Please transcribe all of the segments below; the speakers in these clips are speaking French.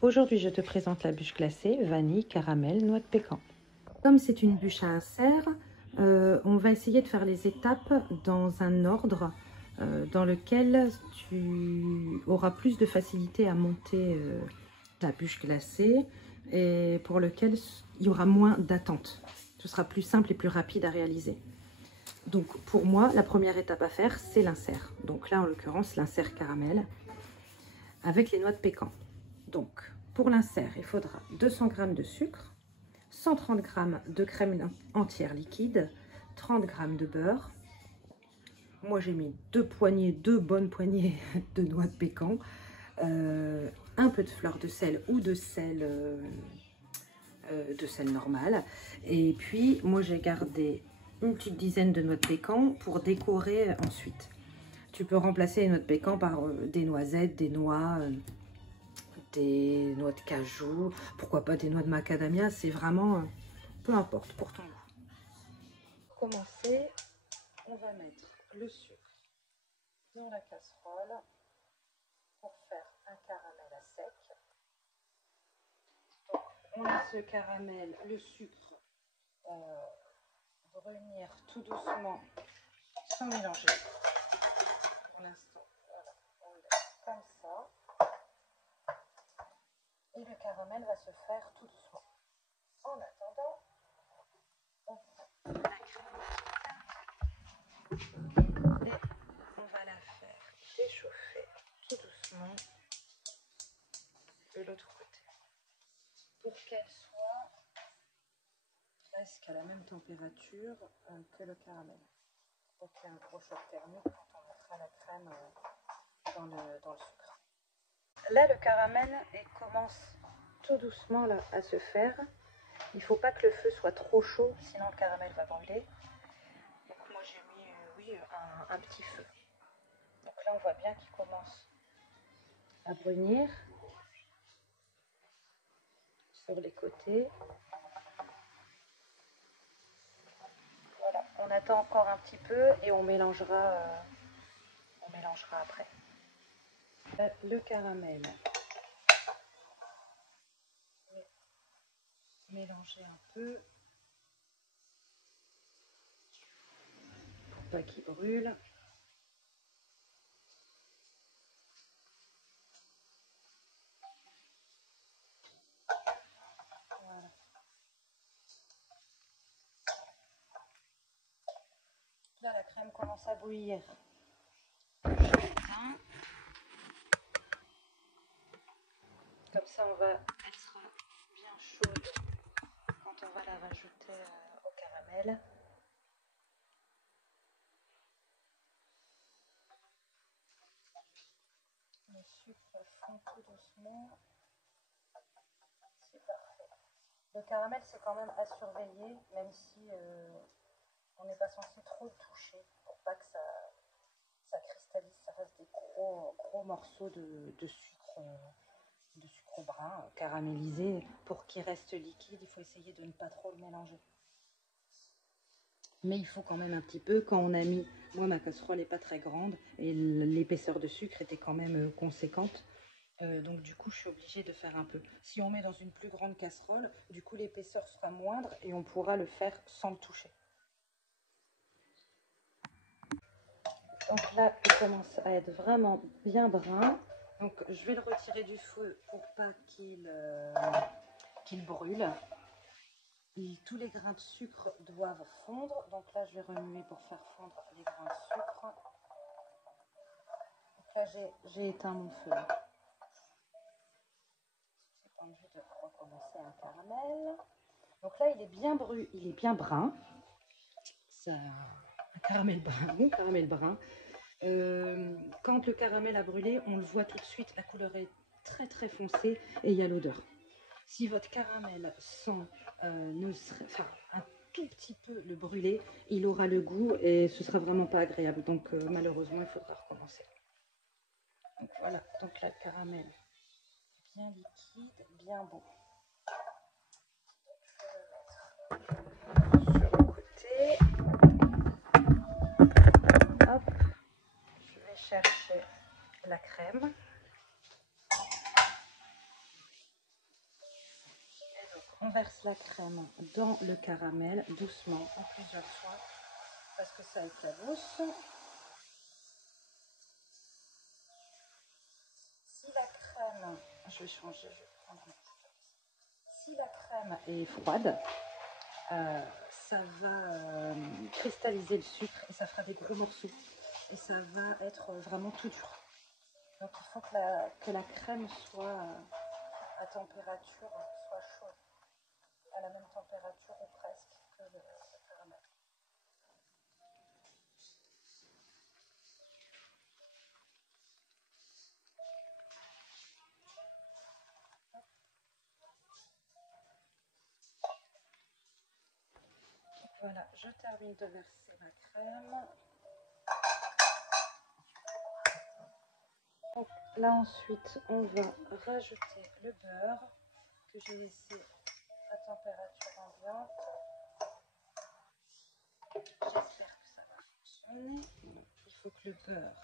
Aujourd'hui, je te présente la bûche glacée, vanille, caramel, noix de pécan. Comme c'est une bûche à insert, on va essayer de faire les étapes dans un ordre dans lequel tu auras plus de facilité à monter la bûche glacée et pour lequel il y aura moins d'attente. Ce sera plus simple et plus rapide à réaliser. Donc pour moi, la première étape à faire, c'est l'insert. Donc là, en l'occurrence, l'insert caramel avec les noix de pécan. Donc pour l'insert, il faudra 200 g de sucre, 130 g de crème entière liquide, 30 g de beurre. Moi, j'ai mis deux bonnes poignées de noix de pécan, un peu de fleur de sel ou de sel normal. Et puis, moi, j'ai gardé une petite dizaine de noix de pécan pour décorer ensuite. Tu peux remplacer les noix de pécan par des noisettes, des noix de cajou, pourquoi pas des noix de macadamia, c'est vraiment peu importe pour ton goût. Pour commencer, on va mettre le sucre dans la casserole pour faire un caramel à sec. Donc, on laisse le caramel, le sucre brunir tout doucement sans mélanger. Pour l'instant, voilà, on le laisse comme ça. Et le caramel va se faire tout doucement. En attendant, on prend la crème et on va la faire réchauffer tout doucement de l'autre côté pour qu'elle soit presque à la même température que le caramel. Donc il y a un gros choc thermique quand on mettra la crème dans le sucre. Là, le caramel commence tout doucement là, à se faire. Il ne faut pas que le feu soit trop chaud, sinon le caramel va brûler. Donc moi j'ai mis un petit feu. Donc là on voit bien qu'il commence à brunir sur les côtés. Voilà, on attend encore un petit peu et on mélangera après. Là, le caramel, mélanger un peu pour pas qu'il brûle. Voilà. Là, la crème commence à bouillir. Comme ça, on va être bien chaude quand on va la rajouter au caramel. Le sucre fond tout doucement. C'est parfait. Le caramel, c'est quand même à surveiller, même si on n'est pas censé trop le toucher pour pas que ça cristallise, ça fasse des gros morceaux de sucre brun caramélisé. Pour qu'il reste liquide, il faut essayer de ne pas trop le mélanger. Mais il faut quand même un petit peu. Quand on a mis, moi ma casserole n'est pas très grande et l'épaisseur de sucre était quand même conséquente. Donc du coup je suis obligée de faire un peu. Si on met dans une plus grande casserole, du coup l'épaisseur sera moindre et on pourra le faire sans le toucher. Donc là il commence à être vraiment bien brun. Donc je vais le retirer du feu pour pas qu'il brûle. Et tous les grains de sucre doivent fondre. Donc là je vais remuer pour faire fondre les grains de sucre. Donc là j'ai éteint mon feu. Envie de recommencer un caramel. Donc là, il est bien brun. Ça, un caramel brun, bon caramel brun. Quand le caramel a brûlé, on le voit tout de suite. La couleur est très foncée et il y a l'odeur. Si votre caramel sent un tout petit peu le brûler, il aura le goût et ce sera vraiment pas agréable. Donc malheureusement, il faudra recommencer. Donc voilà. Donc là, le caramel bien liquide, bien bon. Sur le côté, hop, je vais chercher la crème. On verse la crème dans le caramel doucement, en plusieurs fois, parce que ça éclabousse. Si la crème, je vais changer, je vais prendre un petit peu. Si la crème est froide, ça va cristalliser le sucre et ça fera des gros morceaux. Et ça va être vraiment tout dur. Donc il faut que la crème soit à température, soit chaude, à la même température ou presque que le caramel. Voilà, je termine de verser ma crème. Donc là ensuite, on va rajouter le beurre que j'ai laissé à température ambiante. J'espère que ça va fonctionner. Il faut que le beurre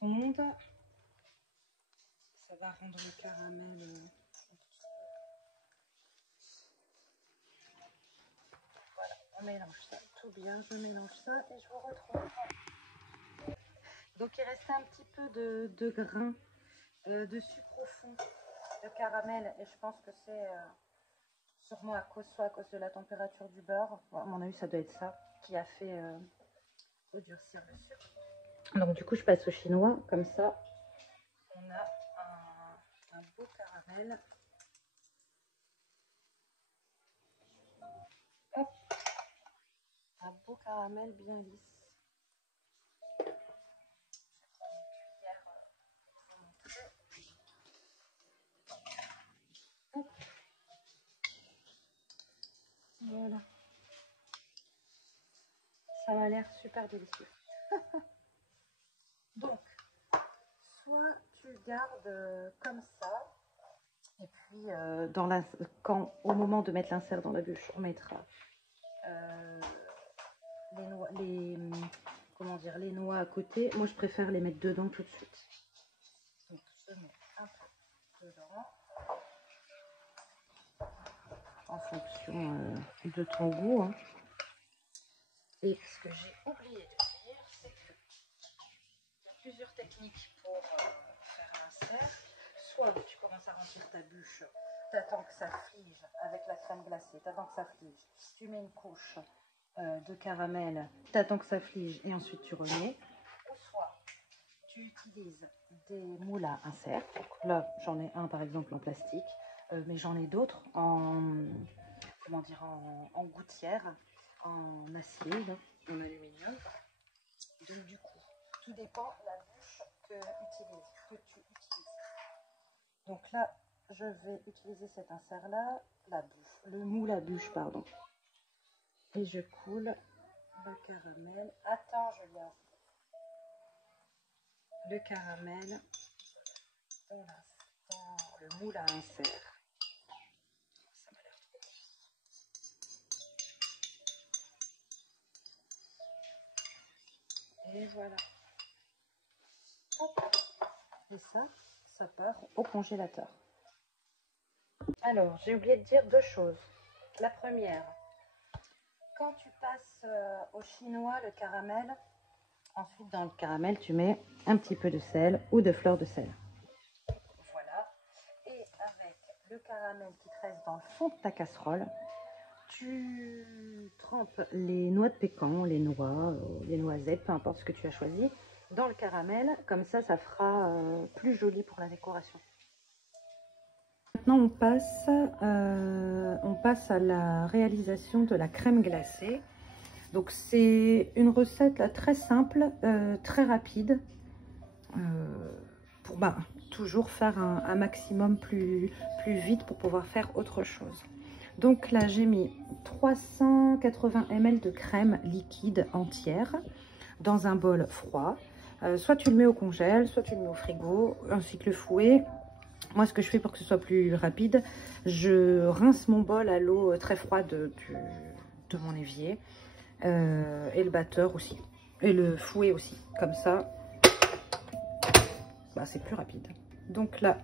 fonde. Ça va rendre le caramel. Voilà, on mélange ça tout bien. Je mélange ça et je vous retrouve. Donc il restait un petit peu de grains de sucre au fond de caramel et je pense que c'est sûrement soit à cause de la température du beurre. Bon, à mon avis ça doit être ça qui a fait durcir le sucre. Donc du coup je passe au chinois, comme ça on a un beau caramel. Hop, un beau caramel bien lisse. Voilà, ça m'a l'air super délicieux. Donc, soit tu gardes comme ça, et puis au moment de mettre l'insert dans la bûche, on mettra les noix à côté. Moi, je préfère les mettre dedans tout de suite. Donc, je mets un peu dedans. En fonction de ton goût. Hein. Et ce que j'ai oublié de dire, c'est qu'il y a plusieurs techniques pour faire l'insert. Soit tu commences à remplir ta bûche, tu attends que ça flige avec la crème glacée, tu attends que ça flige, tu mets une couche de caramel, tu attends que ça flige et ensuite tu remets. Ou soit tu utilises des moules à insert. Donc là, j'en ai un par exemple en plastique, mais j'en ai d'autres en gouttière, en acier, là, en aluminium. Donc du coup, tout dépend de la bûche que tu utilises. Donc là, je vais utiliser cet insert-là, le moule à bûche, pardon. Et je coule le caramel. Attends, Julien. Le caramel dans le moule à insert. Et voilà. Hop. Et ça part au congélateur. Alors, j'ai oublié de dire deux choses. La première, quand tu passes au chinois le caramel, ensuite dans le caramel, tu mets un petit peu de sel ou de fleur de sel. Voilà. Et avec le caramel qui te reste dans le fond de ta casserole, tu trempes les noix de pécan, les noix, les noisettes, peu importe ce que tu as choisi, dans le caramel. Comme ça fera plus joli pour la décoration. Maintenant, on passe à la réalisation de la crème glacée. Donc, c'est une recette là, très simple, très rapide, pour toujours faire un maximum plus vite pour pouvoir faire autre chose. Donc là, j'ai mis 380 ml de crème liquide entière dans un bol froid. Soit tu le mets au congèle, soit tu le mets au frigo, ainsi que le fouet. Moi, ce que je fais pour que ce soit plus rapide, je rince mon bol à l'eau très froide de mon évier. Et le batteur aussi. Et le fouet aussi. Comme ça, c'est plus rapide. Donc là,